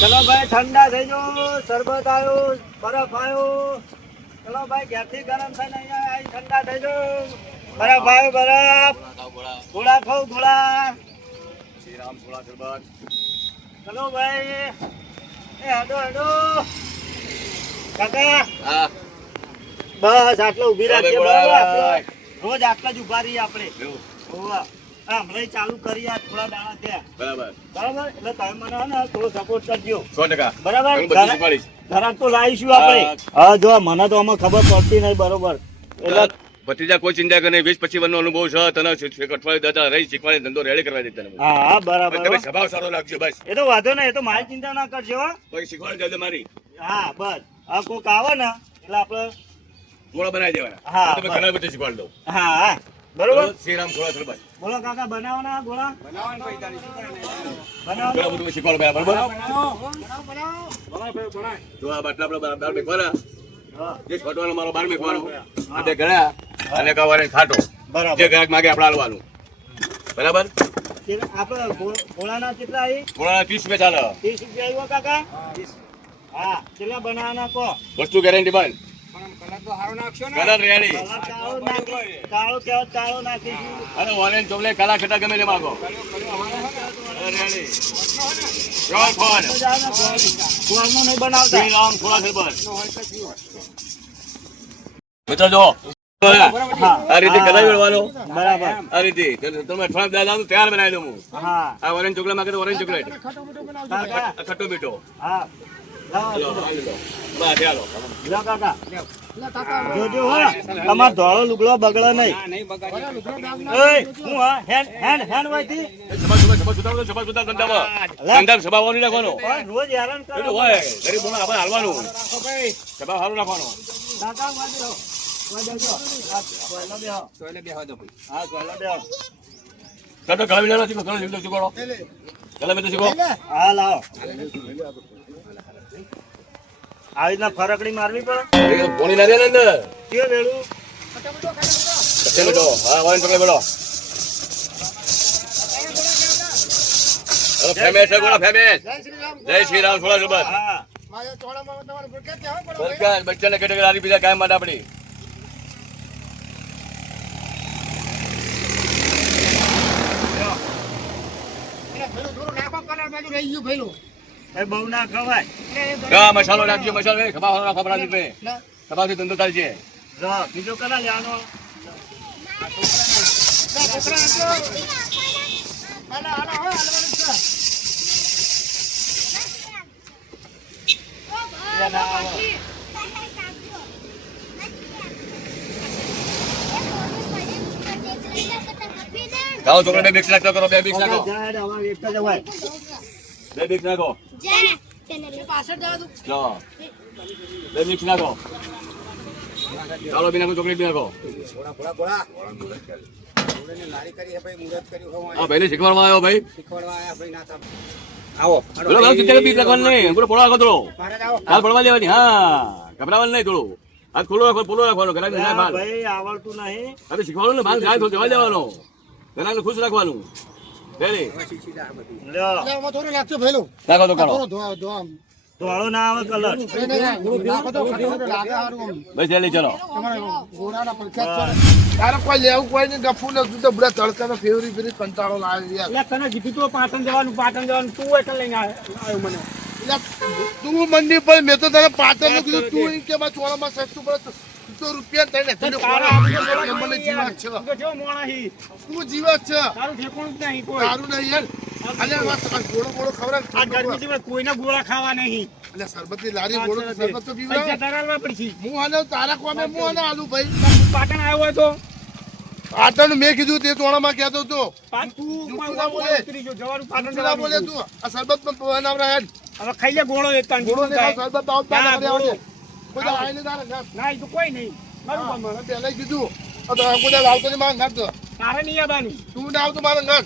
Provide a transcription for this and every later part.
ચલો ભાઈ ઠંડા થઈ જાઓ, શરબત આવ્યો, બરફ આવ્યો. ચલો ભાઈ ઘેરથી ગરમ થઈને અહીંયા આવી ઠંડા થઈ જાઓ. બરફ આવ્યો, બરફ. ગોળા ખાઓ, ગોળા. શ્રીરામ થોડા શરબત. ચલો ભાઈ એ હેડો હેડો કાકા. હા બસ આટલો ઊભી રાખજે. બરાબર રોજ આટલા જ ઊભા રહીએ આપણે. ઓવા હમણાં ચાલુ કરી આ થોડા દાણા થયા. બરાબર બરાબર એટલે તમે મને હે ને થોડો સપોર્ટ કરજો. 100%. બરાબર બધું શીખવાડીશ. ઘરાક તો લાવીશું આપણે. હા જો મને તો આમાં ખબર પડતી નહીં. બરોબર એટલે ભત્રીજા કોઈ ચિંતા કરે 20-25 વર્ષનો અનુભવ છે તને અઠવાડિયે દાદા રહી શીખવાડી ધંધો રેડી કરવા દે તને. હા હા બરાબર. તમે સ્વભાવ સારો લાગજો બસ. એ તો વાંધો નહીં, એ તો મારી ચિંતા ના કરજો હો. કોઈ શીખવાડી દે મારી. હા બસ આ કોક આવે ને એટલે આપણે ગોળા બનાવી દેવાના. હા, તમે ઘણા બધા શીખવાડી દઉં. હા હા બરોબર. શ્રીરામ થોડા શરબત. બોલો કાકા બનાવવાના ગોળા ઘણા બનાવો. બધું શીખવાડો બરાબર. જો આ બાટલા આપણે બહાર મેકવાના. જે છોટવાનો મારો બહાર મેકવાનો. આ બે ગળા અને કવારે ખાટો. બરાબર જે ગ્રાહક માગે આપણે હાલવાનું. બરાબર. આપણે ગોળાના કેટલા આવી? ગોળાના 30 રૂપિયા ચાલે. 30 રૂપિયા આવ્યો કાકા. હા કેટલા બનાવવાના કહો. વસ્તુ ગેરંટી બંધ. Colour ready. કાળો કેવો કાળો નાખીશું. અરે ઓરેન્જ ચોકલેટ કાલા ખટા ગમે તે માગો. રેડી. Pure phone. ગોળનું નહીં બનાવતા. શ્રીરામ થોડા શરબત. મિત્રો જો આ રીતે કલર વેળવાનો. બરાબર. આ રીતે તમે અઠવાડિયા દાદા તૈયાર બનાવી દઉં હું. હા આ ઓરેન્જ ચોકલેટ માંગે તો ઓરેન્જ ચોકલેટ. કાકા. આ ખટ્ટો મીઠો. હા લો આવી લો. બસ ચાલો. લો કાકા. જોજો હા તમાર ધોળો લુગડો બગડે નહીં. એય હું હા હેન્ડ હેન્ડ હેન્ડ વાઈથી સભા સુધારો સભા સુધાર ધંધામાં સભા વાની રાખવાનો. રોજ હેરાન કરો. એટલું હોય ગરીબ બોલા આપણે હાલવાનું. સભા સારું રાખવાનો. કાકા વાજી રહો. વાજી જો. આ કોયલા બેહો. હા કોયલા બેહો. તો ગળા વિલા નથી ગળા જીવતો શીખવાડો. ગળા મેં તો શીખો. હા લાવો. આવી રીતના ફરકડી મારવી પડે. પોણી ના દે ને અંદર. કે વેળું બેઠો. હા ઓરેન્જ ચોકલેટ બેઠો. અરે ફેમેસ છે ગોળા ફેમેસ. જય શ્રી રામ થોડા શરબત. હા સરકાર બચ્ચાને કેટેગરી આરી બીજા કાયમ માટે આપણી. એ બહુ ના ખવાય. હા મસાલો નાખજો મસાલો એ ખભા વાળો ખબર નથી ભાઈ. ખભાથી ધંધો થાય છે. જો બીજો કના લેવાનો. ગાઓ ચોકલેટ બે મિક્સ નાખો કરો બે મિક્સ નાખો. જાય હવે એક જ હોય. બે મિક્સ નાખો. લો બે મિક્સ નાખો. ચાલો બી નાખો ચોકલેટ બી નાખો. હા ભાઈ શીખવાડવા આવ્યો ભાઈ. બોલો ભાઈ ચિંતા બીક રાખવાનું નહીં. બોલો પોળો રાખો થોડો. હાથ પડવા દેવાની. હા ગભરાવાનું નહીં થોડું. હાથ ખુલ્લો રાખો પોળો રાખવાનો. ઘણા ના ભાઈ આવડતું નહીં. હવે શીખવાડું ને ભાગ ગાય તો જવા દેવાનો. ઘણા ખુશ રાખવાનું. રેડી લ્યો નાખો તો કાઢો. ધોળો ના આવે કલર. બસ જલ્દી ચલો. તારે કોઈ લેવું કોઈ નહીં ગફું નથી તો બધા તડકા ફેવરી ફેરી કંટાળો લાવે યાર. એટલે તને કીધું તું પાટણ જવાનું તું એટલે લઈને આવ્યો મને. એટલે તું મંડી પર મેં તો તને પાટણ નું કીધું તું એમ કે ચોળામાં સસ્તું પડે તો રૂપિયા તને મને જીવાત છે. તું જીવાત છે તારું ઠેકોણું જ નહીં કોઈ. તારું નહીં યાર. અલ્યા ગોળો ગોળો આ ખવડાવ. ગરમી સિવાય કોઈને ગોળા ખાવા નહીં. અલ્યા સરબતની લારી ગોળો સરબત તો પીવડાવ. પૈસા ધરાવવા પડશે. હું આને તારા કોમે હું આને આલુ ભાઈ. પાટણ આવ્યો હોય તો પાટણ મેં કીધું તે ચોળામાં કહેતો હતો. તું જૂઠું ના બોલે. ઉતરી જો જવાનું પાટણ જૂઠું ના બોલે તું. આ સરબત પણ બનાવરા હેડ. હવે ખાઈ લે ગોળો એક તાણ ગોળો ને થાય. સરબત આવ ના, પાટણ ગોળો. આવડે. કોઈ આઈને તારા ઘર. ના એ તો કોઈ નહીં. મારું કામ હવે. પહેલા કીધું આ તો કોઈ આવતો નહીં મારા ઘર તો. તારે નહીં આવવાનું. તું ના આવતો મારા ઘર.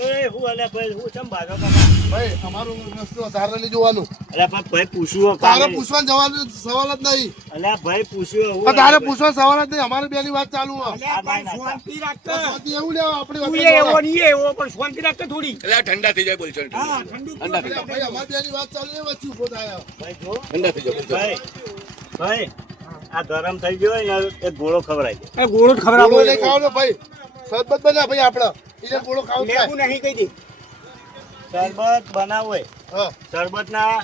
એ હું અલ્યા ભાઈ હું ચમ ભાગો કાકા ભાઈ અમારું રસ્તો તારે નહીં જોવાનું અલ્યા પણ ભાઈ પૂછ્યું તારે કાલે પૂછવાનો જવાનો સવાલ જ નહીં અલ્યા ભાઈ પૂછ્યું હું પણ તારે પૂછવાનો સવાલ જ નહીં અમારે બેની વાત ચાલુ હોય અલ્યા ભાઈ શાંતિ રાખતો. શાંતિ એવું લેવા આપણી તું વાત એવો નહીં એવો પણ શાંતિ રાખતો થોડી. એટલે ઠંડા થઈ જાય બોલશો હા, ઠંડુ ઠંડા થઈ ભાઈ અમારી બેની વાત ચાલુ એ વચ્ચે ઉભો થાય ભાઈ જો ઠંડા થઈ જાય ભાઈ ભાઈ આ ગરમ થઈ ગયો હોય ને એક ગોળો ખવડાવી દે એ ગોળો જ ખવડાવો. ગોળો નહીં ખાવાનો ભાઈ સરબત બના ભાઈ આપણે એને ગોળો ખાવ લેવું નહીં કહી દે. શરબત બનાવો હોય હા શરબત ના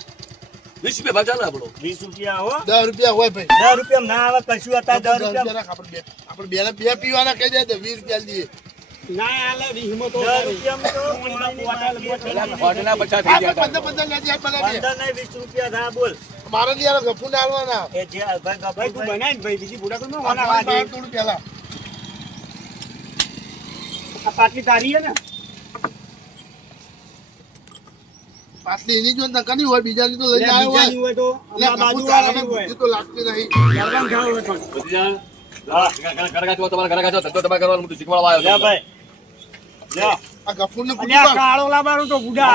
20 રૂપિયા ભાવ ચાલે આપણો 20 રૂપિયા હો 10 રૂપિયા હોય ભાઈ 10 રૂપિયા ના આવે કશું હતા 10 રૂપિયા રાખ આપણે બે પીવાના કહી દે 20 રૂપિયા દઈએ ના આલે હિંમત તો 10 રૂપિયામાં તો હોટના 50 થઈ ગયા આપણે 15 લેજે આ બનાવીએ 15 નહીં 20 રૂપિયા થા બોલ મારે નહીં યાર ગફુને આલવાના એ જે ભાઈ ભાઈ તું બનાય ને ભાઈ બીજી બુડા કોનો આ વાના બહાર થોડું પહેલા આ પાટલી તારી હે ને પાટલી એની જો નકરની હોય બીજાની તો લઈને આવ્યો બીજાની હોય હોય તો એટલે અમારા ગફુ બાજુવાળાની તારામાં હોય. બુદ્ધિ તો લાગતી નહીં ગરબાન ખાવ હોય પણ. બધી જાણ ઘર ગાચો તમારે ઘર ગાચો ધંધો તમારે કરવાનું બધું શીખવાડવા લે આવ્યો ભાઈ લે આ ગફુરને અલ્યા કુટુંબ કાળો લાવવાનું તો બુડા.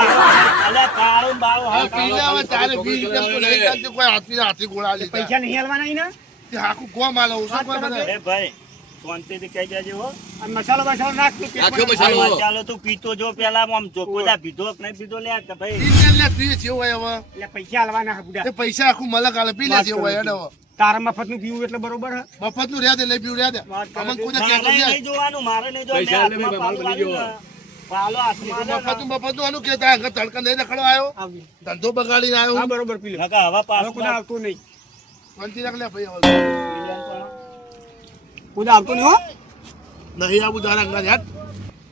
અલ્યા કાળું બાળું હા હા પી લે હવે તારે 20 રૂપિયા તો નહીં ચાલતી કોઈ હાથી ગોળા લીધા પૈસા નહીં આલવાના ઈ ને. તે આખું ગોમ આલો ઓછો કોઈ બધા એ ભાઈ શાંતિથી કહી દેજે હો આ મસાલો બસાલો નાખ તું પેટમાં નાખ્યો મસાલો. નાખ. ચાલો તું પીતો જો પેલા આમ જો કોઈ પીધો કે નહીં પીધો લે કે ભાઈ પી લે તું જેવું હોય હવે એટલે પૈસા આલવાના હે બુડા. તે પૈસા આખું મલક આલે પી લે વાત જેવું હોય કરો. હેડ હવે તારા મફતનું પીવું એટલે બરોબર હે. મફતનું રહ્યા દે લઈ પીવું રહ્યા દે વાત કરો. અમન કોઈ મારે કહેતો નહીં જોવાનું મારે નહીં જોવાનું પૈસા લે, મેં હાથમાં ભાઈ, પાલું માલ બની આલ્યું ને. પાલો હાથમાં આલ્યો ને. મફતનું આનું કેતા આગળ તડકા નહીં રખડો આવ્યો આવી. ધંધો બગાડીને હા આવ્યો બરોબર પી લે. નકા હવે હવે પાસ કોઈ આવતું નહીં. શાંતિ રાખ લે ભાઈ હવે કોઈ આવતું નહીં હો. નહીં આવું તારા અંગા યાર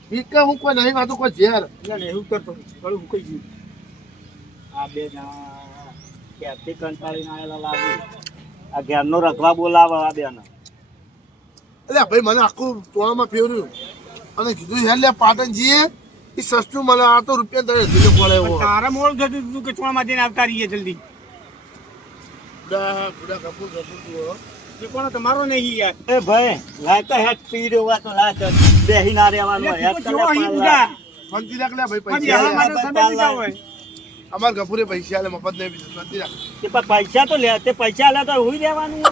ઠીક હું કોઈ નહીં વાતો કોઈ ઝેર એટલે ને એવું કરતો ગળું ફૂંકાઈ ગયું. આ બે જણા ક્યાંથી કંટાળીને આયેલા લાગે આ ઘેરનો રખવા બોલાવે આ બેને એટલે ભાઈ મને આખું ટોળામાં ફેર્યું અને કીધું યાર લે પાટણ જઈએ એ સસ્તું મળે આ તો રૂપિયા તળે ધીરે પડે એવો પણ તારા મોડું થતું હતું કે ચોળમાં જઈને આવતા રહીએ જલ્દી. ગુડા કપૂર તું એ કોનો તમારો નહીં યાર. એ ભાઈ લાય તો હેડ પી રહ્યો તો લાય તો બેહી ના રહેવાનું હોય. એટલે હેડ તું તો કેવો અહીં પાલા. બુડા? શાંતિ રાખ લે ભાઈ પણ પૈસા બેહવા આલે. માટે સમય બીજા હોય. અમાર ગફુરે પૈસા આલે મફત નહીં બીજું શાંતિ રાખ તે પણ પૈસા તો લે તે પૈસા લે તો હુઈ રહેવાનું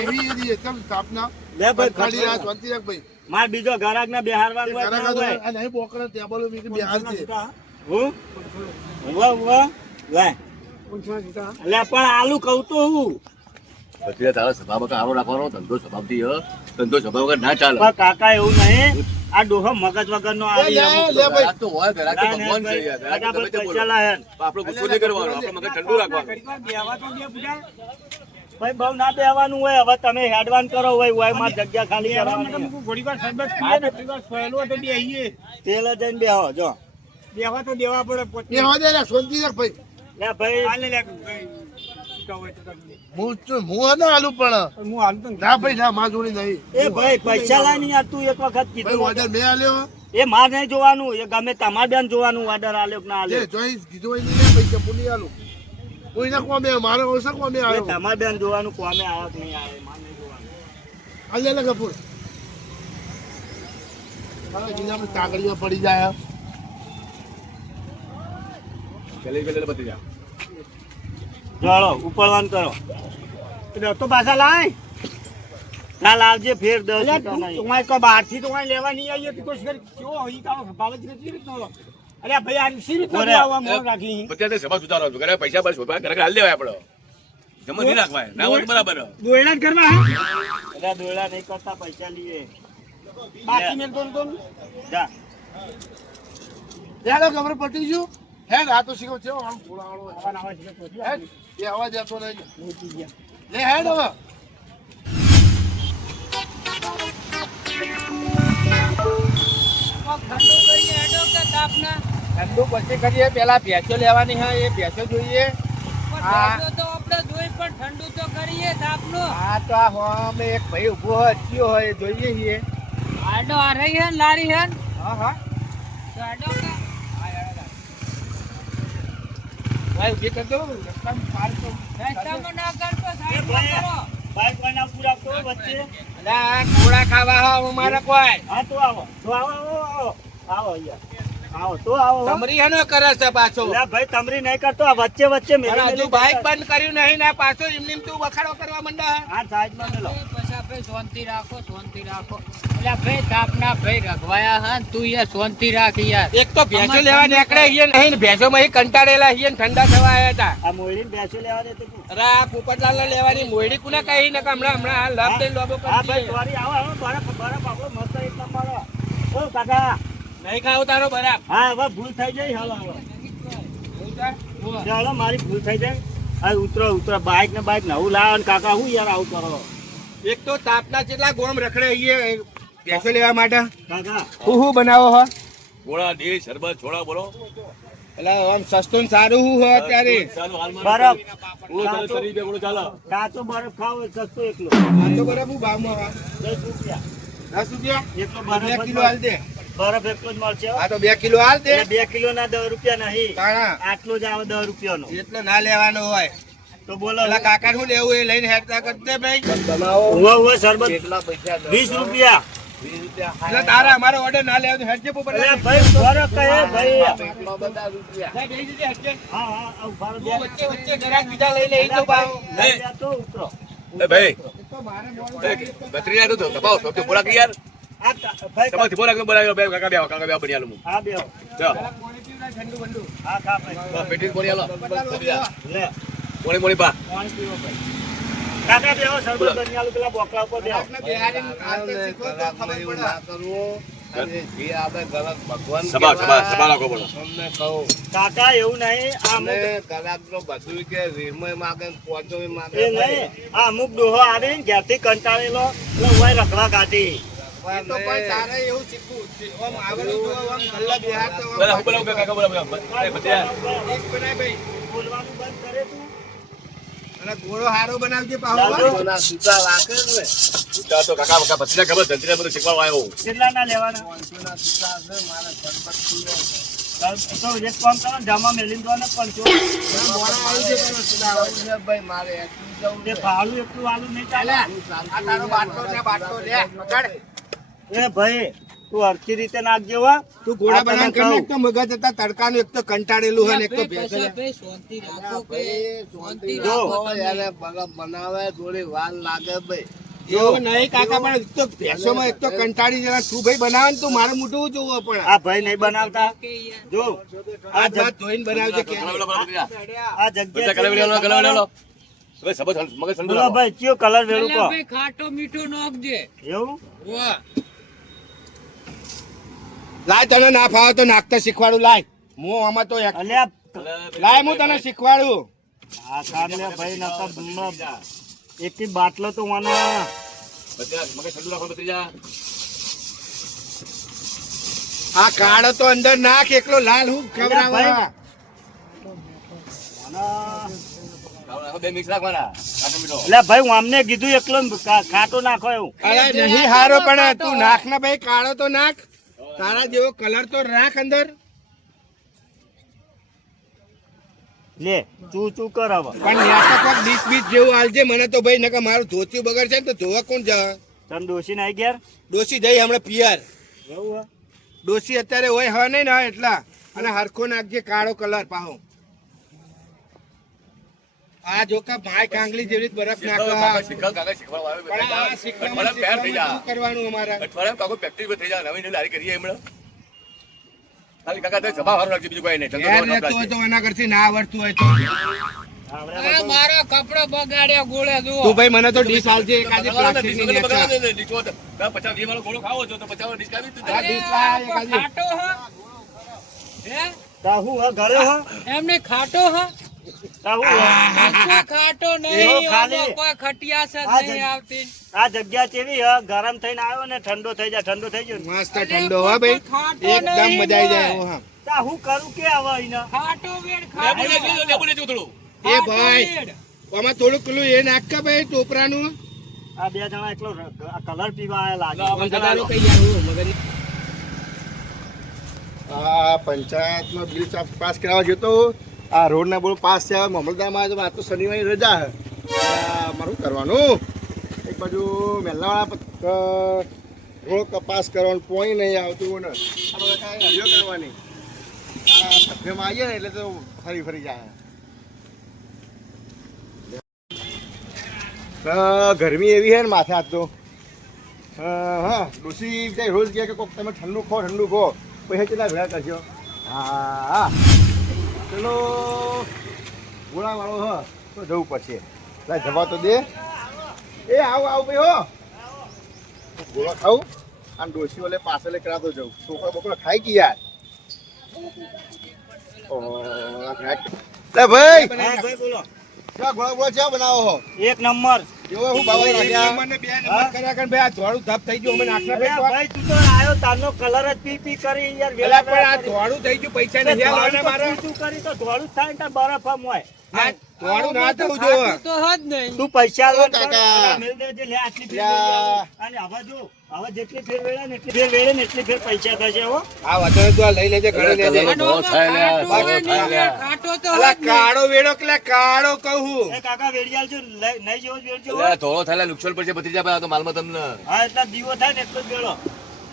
એવી એવી એકદમ સ્થાપના લે ભાઈ ખાલી રાખ શાંતિ રાખ ભાઈ માર બીજો ગ્રાહક ને બેહારવાનું હોય કે ના હોય? આ નહીં બોકડા ટેબલો મીકી બિહાર છે હું ઉવા લે ઊંચા સીધા. લે પણ આલુ કહું તો હું પછી તારા સ્વભાવ વગર આવો રાખવાનો ધંધો સ્વભાવથી ધંધો સ્વભાવ વગર ના ચાલે પણ કાકા એવું નહીં આ ડોહો મગજ વગર નો લે, લે ભાઈ. ઘરાક તો હોય ઘરાક તો ભગવાન છે યાર ઘરાક તો ગમે તે બોલો. પૈસા લાય આપણો ગુસ્સો નહીં કરવાનો આપણે મગજ ઠંડુ રાખવાનું ઘડીક વાર બેહવા તો દે બુડા. ભાઈ બહુ ના બેવાનું હોય હવે તમે હેડવાન કરો હોય માં જગ્યા ખાલી બેહવા માટે કરવાની મૂકું. ઘડીક વાર શરબત પીએ ને ઘડીક વાર સહેલો તો બેહીએ. તેલ જઈને બેહો જો બેહવા તો દેવા પડે પોતે. એ હવે દે લે શાંતિ રાખ ભાઈ લે ભાઈ હાલે લે ભાઈ. ઊંચા હોય તો કરજે. હું ના આલુ પણ પણ હું હાલતો ને. ના ભાઈ ના માં જોડી નહીં એ ભાઈ પૈસા લાય નહીં યાર તું એક વખત ભાઈ કીધું ઓર્ડર મેં આલ્યો એ માર નહીં જોવાનું એ ગમે તમાર બેન જોવાનું ઓર્ડર આલ્યો કે ના લે આલ્યો જોઈ કીધું હોય નહીં લે પૈસા પૂરી આલુ કોઈ ના કોમે મારે ઓછા કોમે એ આવ્યો તમાર બેન જોવાનું કોમે આવ્યો કે નહીં આવ્યો માર નહીં જોવાનું આલે લે કપૂર મારા જીનામાં કાગળિયા પડી જાય ચલે ગયેલે બધી જા ચાલો ઉપરવાન કરો એટલે તો પાછા લાય. ના લાવજે ફેર દસ અલ્યા રૂપિયા તું નહીં. તમારે કોઈ બહારથી તો કાંઈ લેવા નહીં આવીએ તો કોઈ શેર કેવો હોય કામ ભાવ જ નથી રીતનો. અલ્યા ભાઈ આ સી રીતનો બોલે. આવવા મોં રાખી. બધા સ્વભાવ સુધારો છો ઘરે પૈસા બસ ઘરે હાલ દેવાય આપણો જમા નહીં રાખવાય ના હોય તો બરાબર દોયડા જ કરવા હે. એટલે દોયડા નહીં કરતા પૈસા લઈએ બાકી મેં તો જા લે ખબર પટી ગયું હેડ આ તો શીખો છે આમ ફોડાવાળો આવવાના આવે છે તો હેડ એ અવાજ આવતો નહીં મોટી ગયા. લે હેડ હવે ઠંડુ પછી કરીએ પેલા ભેંસો લેવાની હોય એ ભેંસો જોઈએ હા તો આપણે જોઈ પણ ઠંડુ તો કરીએ તાપનો હા તો આ હોમે એક ભાઈ ઉભો હોય અચ્યો હોય એ જોઈએ છીએ આડો આ રહી હે ને લારી હે ને હા હા તો આડો કે ભાઈ ઉભી કરી દો રસ્તામાં પાર તો રસ્તામાં ના કરતો એ સાઈડમાં ભાઈ કરો બાઈક વાળા પૂરા કરો વચ્ચે અલા, ગોળા ખાવા હા મારે કોઈ હા તો આવો આવો આવો આવો અહીંયા આવો તો આવો હો. તમરી એનો કરે છે પાછો અલ્યા ભાઈ તમરી નહીં કરતો આ વચ્ચે વચ્ચે અને મેલી હજુ મેલી બાઈક કરતા. બંધ કર્યું નહીં ને પાછો એમની તું વખાડો કરવા માંડા આ સાઈડમાં મેલો. પછી ભાઈ શાંતિ રાખો શાંતિ રાખો એટલે ભાઈ તાપના ભાઈ રખવાયા હા તું યાર શાંતિ રાખ યાર એક તો ભેંસો લેવા નીકળે હિયે નહીં ને ભેંસો માં કંટાળેલા હિયે ને ઠંડા થવા આવ્યા હતા આ મોયડીને બેસી લેવા દે તું. અરે આ પોપટલાલ ને લેવાની મોયડી કુને કહી ને કે હમણાં આ લપ દઈને લોબો હા કરી ભાઈ દઈએ. સોરી આવો આવો બરફ બરફ આપણો મસ્ત એક નંબર હો. ઓ કાકા નહીં ખાવ તારો બરાબર હા હવે ભૂલ થઈ જાય હાલો હાલો ચાલો મારી ભૂલ થઈ જાય આ ઉતરો ઉતરો બાઈક ને બાઈક નવું લાવો ને કાકા હું યાર આવું કરો એક તો તાપના જેટલા ગોમ રખડે હિયે ભેંસો લેવા માટે કાકા હું બનાવો હો ગોળા દે શરબત છોડા બોલો એટલે આમ સસ્તું ને સારું હું હો અત્યારે ચાલો હાલમાં બરફ બોલો ચાલો કરી દે બોલો ચાલો કાચો બરફ ખાવો હોય સસ્તો એકલો આ તો બરાબર હું ભાવમાં આવે 10 રૂપિયા 10 રૂપિયા એકલો 2 બરફ કિલો હાલ દે બરફ એકલો જ મળશે હો. આ તો 2 કિલો હાલ દે 2 કિલો ના 10 રૂપિયા નહીં તાણા આટલો જ આવે 10 રૂપિયાનો એટલો ના લેવાનો હોય તો બોલો પેલા કાકા શું લેવું એ લઈને હેડતા કરી દે ભાઈ બનાવો ઉવા ઉવા શરબત કેટલા પૈસા 20 રૂપિયા એટલે તારા અમારો ઓર્ડર ના લેવો તો હેડજે પોપટ અલ્યા ભાઈ બરફ કહે ભાઈ હેડજે હા હા આ ઉભા રહો, તું વચ્ચે વચ્ચે ગ્રાહક બીજા લઈ લે ઈ તો ભાવ લઈ જા તો ઉતરો એ ભાઈ બત્રી યાર તો કપાવ તો બોલા કે યાર આ ભાઈ તમારે બોલા કે બોલાયો બે કાકા બે બનિયાલું હું હા બેહો જો ઠંડુ બંડુ હા ખા ભાઈ પેટી બોલિયાલો લે મોણી મોણી પા પાણી પીવો ભાઈ કાકા બેહો શરબત બનિયાલું પેલા બોકડા ઉપર બેહો સભા સભા સભા રાખો બોલો કાકા એવું નહીં આ અમુક એ નહીં આ અમુક ડોહો આવે ને ઘેરથી કંટાળેલો એટલે ઉવાય રખવા કાઢી તો પણ તારે એવું શીખવું આમ આવડું તો આમ ગલ્લા બિહાર તો આમ બોલા બોલા કાકા બોલા બોલા બત્રી એક બનાય ભાઈ બોલવાનું બંધ કરે તું અને ગોળો હારો બનાવજે પાહો ઉતા તો કાકા કાકા બત્રી ખબર ધંધીને બધું શીખવાડવા આવ્યો કેટલા ના લેવાના તો એક કામ કરો જમા મેલી દો ને પણ તે ભાડું એટલું આલું નહીં ચાલે આ તારો બાટલો લે મગાડ એ ભાઈ તું હરખી રીતે નાખજો હો તું ગોળા આ તને બનાવ કરી કહું. નાખ તો મગજ હતા તડકાનું એક તો કંટાળેલું હોય ને એક તો ભેંસો પછી ભાઈ શાંતિ રાખો કે શાંતિ જો. રાખો એવું નહીં કાકા પણ એક તો ભેંસોમાં એક તો કંટાળી જરા તું ભાઈ બનાવે ને તું મારું મોઢું જોવું પણ આ ભાઈ નહીં બનાવતા કે યાર જો આ વાત ધોઈને બનાવજે કે આ બધા જગ્યા કલર વેલો કલર વેલો હવે સબત મગજ સંડુ બોલો ભાઈ કયો કલર વેલું અલ્યા કહો ભાઈ ખાટો મીઠો નાખજે એવું વાહ લાય તને ના ફાવે તો નાખતા શીખવાડું લાય હું આમાં તો અલ્યા લાય હું તને શીખવાડું આ કારણે ભાઈ નકર એકી બાટલો તો મને મગજ સંડુ રાખો બત્રી જા આ કાળો તો અંદર નાખ એકલો લાલ હું ખવડાવવા બે મિક્સ રાખવાના કાકા મીઠો એટલે ભાઈ હું અમને કીધું એકલો ખાટો નાખો એવું અરે નહીં હારો પણ તું નાખ ને ભાઈ કાળો તો નાખ તારા જેવો કલર તો રાખ અંદર લે ચૂ ચૂ કર હવે પણ ન્યાસા કોક ડીશ બીચ જેવું આલજે મને તો ભાઈ નકર મારું ધોતિયું બગડશે ને તો ધોવા કોણ જા તમે ડોસી નાઈ ગયા ડોસી જઈ હમણાં પિયર એવું હે? ડોસી અત્યારે હોય હવે નહીં ને એટલા અને હરખો નાખજે કાળો કલર પાહો આ જો કા ભાઈ કાંગલી જેવી બરફ નાખવા કાકા શીખવાડવા પણ આ આવ્યો શીખવામાં તૈયાર થઈ જા શું કરવાનું અમારા અઠવાડિયામાં કાકો પ્રેક્ટિસ થઈ જાય નવી નવી લારી કરીએ હમણાં ખાલી કાકા તો સભા હારું રાખજો બીજું કોઈ નહીં યાર રહેતું હોય તો એના કરતી ના આવડતું હોય તો આવડે આ મારા કપડા બગાડ્યા ગોળે જુઓ તું ભાઈ મને તો ડીશ આલજે એકાદી પ્લાસ્ટિકની નેચા. 50 વાળો ઘોડો ખાવો છો તો 50 વાળો ડીશ ખાવી આ ડીશ લાય એકાદી. ખાટો હ હે તાહુ હે ઘરે હે એમને ખાટો હ તાહુ હે કશું ખાટો એવો નહીં ખાલી. આમાં કોઈ ખટિયાસ જ આ નહીં આવતી આ જગ્યા કેવી હે ગરમ થઈને આવ્યો ને ઠંડો થઈ જાય ઠંડો થઈ ગયો ને. મસ્ત ઠંડો હો ભાઈ એકદમ મજા આવી જાય હો હા તા હું કરું કે હવે અહીંના ખાટો વેડ ખાટો એ ભાઈ આમાં થોડું પેલું એ નાખકા ભાઈ ટોપરાનું આ બે જણા એકલો કલર પીવા આયા લાગે આમ જગાડો કઈ યાર હું મગજ આ પંચાયતનો બિલ પાસ કરાવવા જતો આ રોડ ના બોલ પાસ છે મામલતદારમાં તો આ તો શનિવારની રજા છે મારું કરવાનું એક બાજુ મહેલાવાળા રોડ કપાસ કરવાનું પોઈ નહીં આવતું ને આ બધા કાંઈ હરિયો કરવાની સભ્યમાં આવીએ ને એટલે તો ફરી ફરી જાય. ગરમી એવી છે ને માથે આજ તો. હા ડોસી જાય રોજ કહે કે કોક તમે ઠંડુ ખો પૈસા કેટલા ભેગા કરશો? હા ચલો ગોળાવાળો હ તો જવું પડશે. લાય જવા તો દે. એ આવ ભાઈ હો ગોળા ખાવું અને ડોસી ઓલે પાછળ કરાતો જવું. છોકરા બોકરા ખાઈ કે યાર. ભાઈ હા ભાઈ બોલો. ગોળા ચા બનાવો હો? એક નંબર. એવો હું બાબા રાખ્યા. અલ્યા ભાઈ તું તો આયો તારનો કલર જ પી કરી યાર વેલા ધોળું થઈ ગયું, પૈસા નહીં આલવાના મારા. તું કરી તો ધોળું થાય ને તાર બરફ આમ હોય. ધોળું ના થવું જોઈએ. તો હદ નહીં. તું પૈસા ઓ કાકા. મેલ દેજે લે આટલી ફેર યા. અને હવે જો હવે જેટલી ફેર વેળે ને એટલી ફેર વેળે ને એટલી ફેર પૈસા થશે હો. આ વધારે તો આ લઈ લેજે, ઘરે લેજે. ધોળો થાય લે, ધોળો થાય લે. કાંટો તો અલા હદ નહીં. કાળો વેડો કે કાળો કહું. એ કાકા વેડિયાલ જો નહીં જેવો જ વેડજો હો. લે, ધોળો થાય લે, નુકસાન પડશે ભત્રીજા ભાઈ, આ તો માલમાં તમને. હા એટલે દીવો થાય ને એટલો જ વેળો.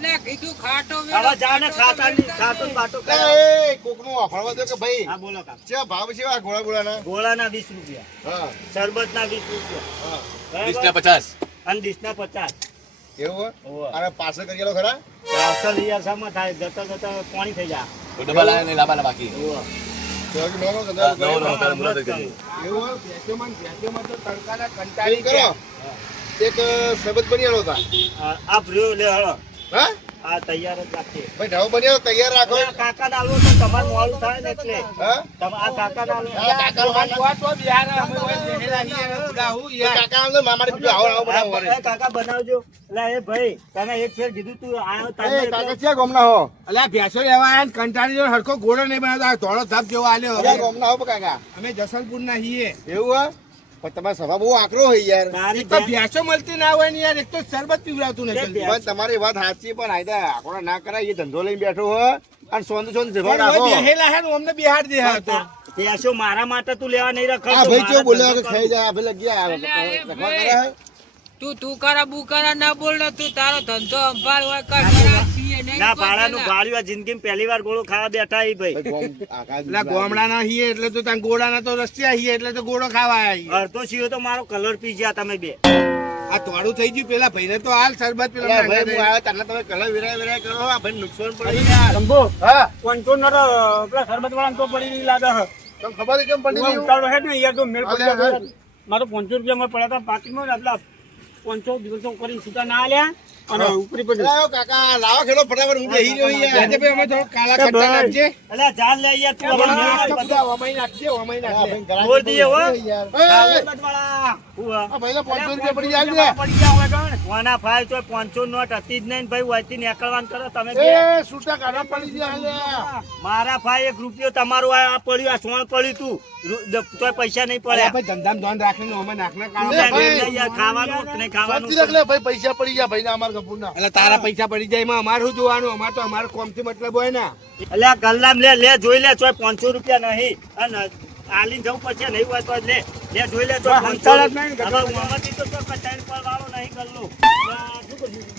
લે, કીધું ખાટો હવે જા ને ખાતો ને બાટો એ કરાવ. કોકનું વાપરવા દો કે ભાઈ હા બોલો કાકા. ચા ભાવ છે આ ગોળાના? ગોળાના 20 રૂપિયા, હા શરબતના 20 રૂપિયા, હા વીસના બરાબર? 50. અને ડીશના 50. એવું હોય? હોવે. અને પાછળ કરેલો ખરા? રાવસર યાર શામાં થાય જતા જતા પાણી થઈ જાય. તો ડબ્બા લાવે ને લાંબા બાકી. તો હજુ નવો હા, ધંધો નવો કરો. નવો તારે મુરત જ કરી. એવું હોય? ભેંસોમાં તો તડકાના તારી કંટાળી કરો ગયા. એક શરબત બની આલો તા. આ ભર્યો લે હળો. હા આ તૈયાર જ રાખીએ. ભાઈ ઢાબો બની આલો તૈયાર રાખો. આ કાકા ડાલો તો તમારે મોડું થાય ને એટલે હા આ કાકા ડાલો. હા, કાકા આ જોવા તો બિહાર અમે હોય બેઠેલા છીએ ને બુડા હું તો યાર. કાકા આમ તો મામારી બીજું આવો બનાવો મારે. કાકા બનાવજો. એટલે એ ભાઈ તને એક ફેર કીધું તું આયો એ કાકા તારે ક્યાં ગામના હો? અલ્યા ભેંસો લેવા આયા ને કંટાળી ગયો, હરખો ઘોડો નહીં બનાવતો, આ ધોળો ધપ જેવો આલ્યો. ક્યાં ગામના હો કાકા? અમે જસલપુર ના છીએ. એવું હોય? પણ તમારો સ્વભાવ બહુ આકરો હોય યાર. તારી એક તો ભેંસો મળતી ના હોય ને યાર, એક તો શરબત પીવડાવતું નથી. પણ તમારી વાત સાચી પણ આયદા આકરો ના કરાય. એ ધંધો લઈને બેઠો હોય અને સોંદ જવા પણ રાખો. હવે બેહેલા હે ને અમને બિહાર દે હા તો. પેસો મારા માટે તું લેવા નહીં આ રખાતો. ભાઈ કેવું બોલે મારા કે ધંધો ખાઈ જાય આ ભાઈ લગ્યા અલ્યા, એ રખવા ભાઈ. કરે. તું કરા બુકારા ના બોલ ને, તું તારો ધંધો સંભાળ હોય કર. ઘરાક છીએ નહીં ના કોઈ ભાડાનું પેલા. ભાડું આ જિંદગીમાં પહેલી વાર ગોળો ખાવા બેઠા ઈ ભાઈ. ભાઈ ગોમ- આખા એટલે ગોમડા ના છીએ એટલે તો ત્યાં ગોળા ના તો રસ્તિયા છીએ એટલે તો ગોળો ખાવા આયા. અડધો સીઓ તો મારો કલર પી ગયા તમે બે. આ તોડું થઈ ગયું પેલા ભાઈને તો હાલ શરબત અલા પેલા ભાઈ હું આવ્યો તને તમે કલર વિરાય કરો. આ ભાઈ નુકસાન પડી યાર. શંભુ હા પંચો નો પેલા શરબત વાળા તો પડી નહીં લાગે છે. તમને ખબર છે કેમ પડી ગયું? ઉતારો હે ને યાર તો મેળ પડી અલ્યા, ગયો. મારો 500 રૂપિયા માં પડ્યા હતા પાકીટમાં ને એટલા 500 દિવસો કરીને છૂટા ના આલ્યા અને ઉપરી પડી. લાવો કાકા લાવો ખેડો ફટાફટ હું બેહી રહ્યો યાર. આજે ભાઈ અમે થોડો કાળા ખટ્ટા નાખજે. અલ્યા જાન લે યાર તું હવે મેળ નાખજો પડી. બધા વમાઈ નાખજે, વમાઈ આ નાખજે. ભાઈ ઘરાક બોલ દઈએ હો. યાર. શરબત વાળા. ઉવા. આ ભાઈને 500 રૂપિયા પડી અલ્યા, જાય 500 રૂપિયા પડી ગયા હોય ગણ. કોના ફાય તો 500 નોટ હતી જ નહીં ને ભાઈ વાયથી નીકળવાનું કરો તમે બે. એ છૂટા કાઢવા પડી જાય અલ્યા. મારા ભાઈ 1 રૂપિયો તમારું આ પડ્યું આ સોણ પડ્યું તું તોય પૈસા નહીં અલ્યા પડ્યા. ભાઈ ધંધામાં ધોન રાખીને અમે નાખના લે કાળા ભાઈ. નહીં યાર, ખાવાનું કે નહીં ખાવાનું શાંતિ રાખ લે ભાઈ પૈસા પડી ગયા ભાઈ અમારા કપૂરના. એટલે તારા પૈસા પડી જાય એમાં અમારે શું જોવાનું? અમારે તો અમારે કોમથી મતલબ હોય ને. અલ્યા ગલ્લામ લે જોઈ લે ચોય 500 રૂપિયા નહીં અને આલીને જવું પછી નહીં હોય તો લે જોઈ લે ચોય 500 હવે ઉમાંથી તો ચોય કચાઈ પર વાળો નહીં ગલ્લો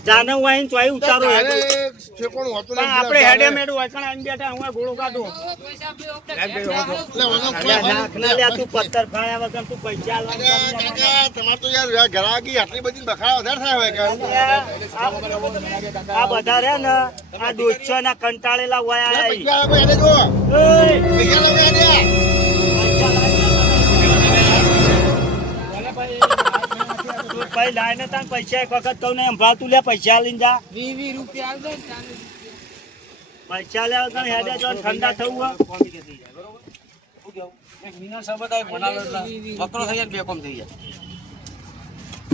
જાને હું આઈને ચોય ઉતારો તારે ઠેકોણું હોતું પણ નહીં. આપણે હેડે મેડું વાંચણ આઈને બેઠા હું ગોળો કાઢું. પૈસા બી આપણે લે ભાઈ, ભેંસ વાંધો. લે, વાંધો અલ્યા કોઈ નાખ ના લે તું પથ્થર ફાડ્યા વગર તું પૈસા અરે આલવાનું કાકા તમારે તો યાર ઘરાકી આટલી બધી બખાડા વધારે થાય હોય કે આ બધા રે ને આ દોસ્તો ના કંટાળેલા હોય આ ઈ. પૈસા લાવો એને જો ઓય, પૈસા લાવો એને. તું ભાઈ લાઈને તાન પૈસા એક વખત કહું ને સંભાળ તું લે પૈસા લઈને જા 20 રૂપિયા આલ દો ને 40 રૂપિયા. પૈસા લેવા તને હેડે જો ઠંડા થવું હોય.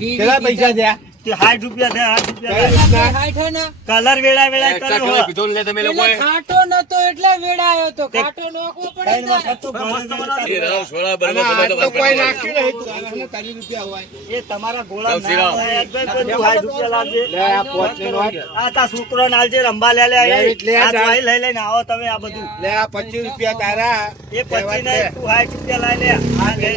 કેટલા પૈસા થયા? તે 60 રૂપિયા થયા 60 રૂપિયા કઈ થયા. રીતના? ખાટો ને કલર વેળા એક્સ્ટ્રા કર્યો કલર પીધો ને લે તમે લોકોએ. પેલા ખાટો નતો એટલે વેડાયો તો. ખાટો નોખવો પડે ત્રણ તારે. વખત તો મસ્ત બનાવી. એ રાવ સોળા અને બરોબર આ તમે તો તો કોઈ વાત નાખ્યું નહીં. તું આને 40 રૂપિયા હોય. એ તમારા ગોળા લવ શ્રીરામ. ના હોય. એક ભાઈ તું 60 રૂપિયા લાવજે. લે આ પોચની નોટ. આ તા છોકરો નાલજે રંબા લે લે લે, લે, આ લે. ભાઈ લઈ લઈને આવો તમે આ બધું લે આ 25 રૂપિયા તારા. એ પછી નહીં તું 60 રૂપિયા લાવી લે આ લે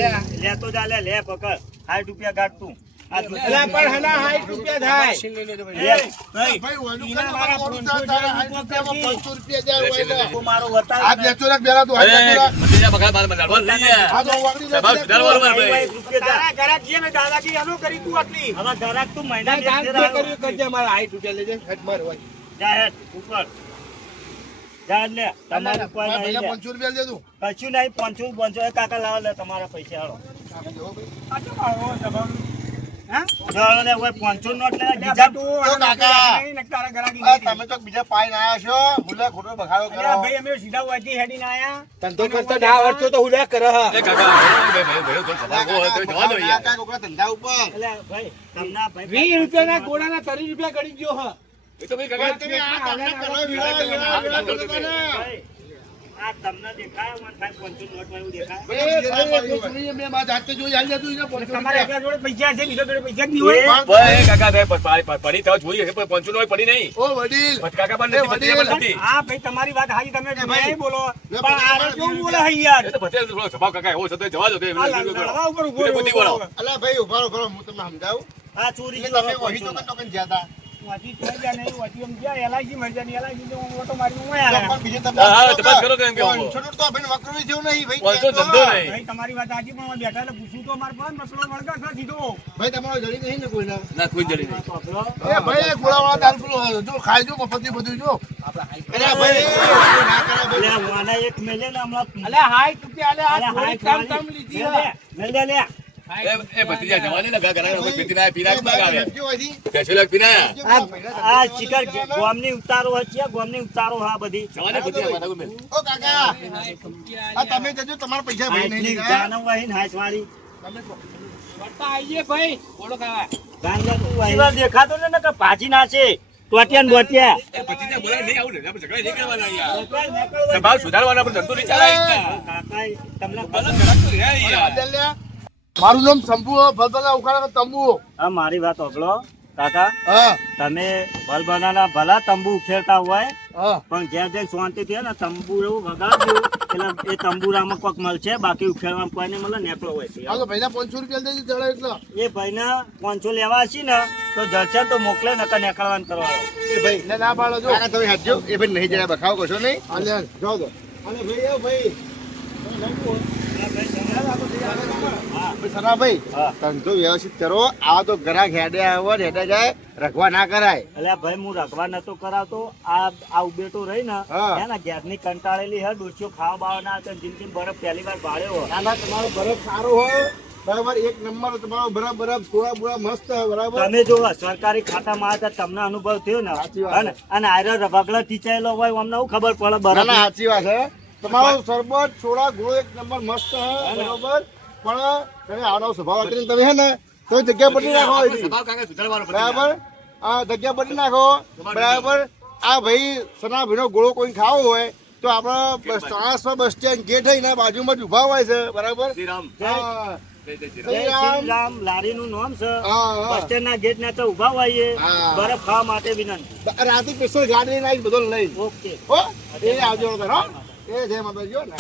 લેતો જા લે પકડ 60 રૂપિયા કાઢ તું અલ્યા પણ હના 60 રૂપિયા થાય ભાઈ ઓનું ઈના કર, મારા ઓનું 500 તારા રૂપિયા 500 રૂપિયા જાય હોય એટલે. તું મારો વતાવ આ બેસો રાખ બેરા તું, આ બેસો રાખ. ભત્રીજા બગા માર લડવાનું નહીં યાર. આ તો વાગડી જાય. સ્વભાવ સુધારવાનો મારે ભાઈ. તારા ઘરાક જે મેં દાદાગીરી આનો કરી તું આટલી હવે ઘરાક તું મહિના ના કામ જે કર્યું કરજે મારા 60 રૂપિયા લેજે હેટ માર હોય જા ઉપર જા લે તમારું કોઈ ભાઈ, નહીં પહેલા લે. 500 રૂપિયા લેજો. કશું નહીં 500 કાકા લાવો લે તમારા પૈસા હાલો આ તો આવો દબાવ હા ચાલો લે ઓય 500 નોટ લે બીજા બીજા તું તો કાકા. નહીં ને તારા ઘરાકી આ તમે તો બીજા પાઈને આયા છો, મુલા ખોટો બગાડો કરો. અલ્યા ભાઈ અમે સીધા વાજી હેડીને આયા ધંધો કરતા ના આવડતો તો હુડા કરે હા. એ કાકા ભાઈ ભાઈ થોડો સ્વભાવ હોય તો જવા દો યાર. આ કોકના ધંધા ઉપર. એટલે ભાઈ તમને ભાઈ 20 રૂપિયાના ગોળાના 30 રૂપિયા ગળી ગયો હ એ તો ભાઈ કાકા તમે આ કાકા કરો, વિવાહ, વિવાહ, વિવાહ કરો તમે ને. ભાઈ, આ તમને દેખાય મને ભાઈ 500 નોટ માં એવું દેખાય ભાઈ, ભાઈ, ભાઈ, મેં મારા જાતે જોઈ આલી જતું એને 500 તમારે રૂપિયા. એકલા જોડે પૈસા છે બીજો જોડે પૈસા જ નહીં હોય એ ભાઈ કાકા પડી તો જોઈએ છે પણ 500 નો પડી નહીં. ઓ વડીલ, પણ કાકા પણ નથી, ભત્રીજા પણ નથી. હા ભાઈ તમારી વાત હાજી તમે ભાઈ, નહીં બોલો લે પણ ભાઈ, આરે કેવું બોલે હે યાર એ તો ભત્રીજા થોડો સ્વભાવ કાકા એવો છે તો જવા દો તે આ લડવા ઉપર ઉભો બુદ્ધિ વાળો. અલા ભાઈ ઉભા રહો, ઉભા રહો, હું તમને સમજાવું. આ ચોરી એટલે તમે વહી તો કંઈ જ્યાં હતા. વાજી તો ગયા નહીં વાજી એમ ગયા એલાઈજી મર જાય એલાઈજી તો હું ઓટો મારી હું આયા પણ બીજે તમે હા, તપાસ કરો કેમ કે હું. 500 તો ભાઈ વકરવી જેવું નહીં, ભાઈ. 500 ધંધો નહીં. ભાઈ તમારી વાત હાજી પણ બેઠા એટલે પૂછું તો માર પર મસલો વળગા છે સીધો ભાઈ તમારો જડી નહીં ને કોઈના. ના કોઈ જડી નહીં. એ ભાઈ એ ગોળાવાળા દારૂ જો ખાઈ જો મફતી બધું જો. અરે ભાઈ ના કરે ભાઈ. લે વાના એક મેલે ને હમણાં અલે 60 રૂપિયા અલે અરે આ હાય થોડી કમ કમ લીધી લે હે લે લે એ ભત્રીજા જવા દે ને ઘા ઘરા કોઈ પીતી ના પીરા જ આવે. જો અહીંથી. 500 લાખ પીના. આ શિખર ગોમની ઉતારો છે ગોમની ઉતારો હા બધી જવા દે ભત્રીજા માથા ઉપર. ઓ કાકા આ તમે જજો તમારા પૈસા ભાઈ નહીં હાથની લીધા. જાનવ વાહીને હાથવાળી. વળતા આઈએ ભાઈ બોલો કાવા ગાંડા તું વાહી. દેખાતો ને કે ભાજી નાશે ટોટિયા ને બોટિયા. એ ભત્રીજા બોલાય નહીં આવું ને આપણે ઝઘડા નહીં કરવાના યાર. નેકળ, નેકળ વાહી. સ્વભાવ સુધારવાના પણ ધંધો નહીં ચલાય. કાકા તમને અલગ ઘરાક તો રહ્યા યાર. આદલ લ્યા. મારું નામ શંભુ ભલભલા ઉખાડા તંબુ. આ મારી વાત સાંભળો કાકા હા તમે ભલભલાના ભલા તંબુ ઉખેરતા હોય હા પણ જ્યાં જ્યાં શાંતિ થયો ને તંબુ એવું વગાડજો એટલે એ તંબુરામાં કોક મળશે બાકી ઉખેરવામાં કોઈ નહીં મળે નેકળો હોય છે હાલો ભાઈના 500 રૂપિયા દઈ દીધા એટલા. એ ભાઈને 500 લેવા હશે ને તો જશે તો મોકલે નકર નેકળવાનું કરવાનો. એ ભાઈ ને ના પાડો જો. કાકા તમે હાથજો. એ ભાઈ નહીં જરા બખાવ કરશો નહીં. હાલે જાઓ દો. હાલે ભાઈ એ ભાઈ. સરાભાઈ હા. ધંધો વ્યવસ્થિત કરો. આ તો ગ્રાહક હેડે આવે ને હેડે જાય, રખવા ના કરાય. એટલે ભાઈ હું રખવા નતો કરાવતો આ ઉભેટો રહી ને હા. એના ઘેરની કંટાળેલી હે ડોસીઓ ખાવા બાવા ના હતા જિંદગી બરફ પહેલી વાર ભાળ્યો ના ના તમારો બરફ સારો હોય બરાબર, એક નંબર તમારો બરફ બરફ થોડા બોળા મસ્ત હોય બરાબર. તમે જો સરકારી ખાતામાં હતા તમને અનુભવ થયો ને સાચી વાત છે. અને આયરો રગડો ટીચાયેલો હોય અમને શું ખબર પડે ના ના બરફ સાચી વાત છે. તમારો શરબત સોડા ગોળો એક નંબર મસ્ત હે બરાબર, પણ તમે આનો સ્વભાવ કરીને તમે હે ને તો જગ્યા બદલી નાખો આપણો અહીંથી. સ્વભાવ કાકા સુધારવાનો ભત્રીજા. બરાબર, આ જગ્યા બદલી નાખો બરાબર. આ ભાઈ સના ભીનો ગોળો કોઈ ખાવો હોય તો આપણા ચોરાસમાં બસ સ્ટેન્ડ ગેટ હોય ને બાજુમાં જ ઉભા હોય છે બરાબર. શ્રી રામ. હા જય જય શ્રી જય રામ. શ્રી રામ લારી નું નામ છે હા, હા. બસ સ્ટેન્ડ ના ગેટ ના તો ઉભા હોઈએ હા. બરફ ખાવા માટે વિનંતી. રાતે સ્પેશિયલ ગાડી લઈને આવીશ બધો લઈને. ઓકે હો એ આવજો હો. એ જય માતાજી હો ને.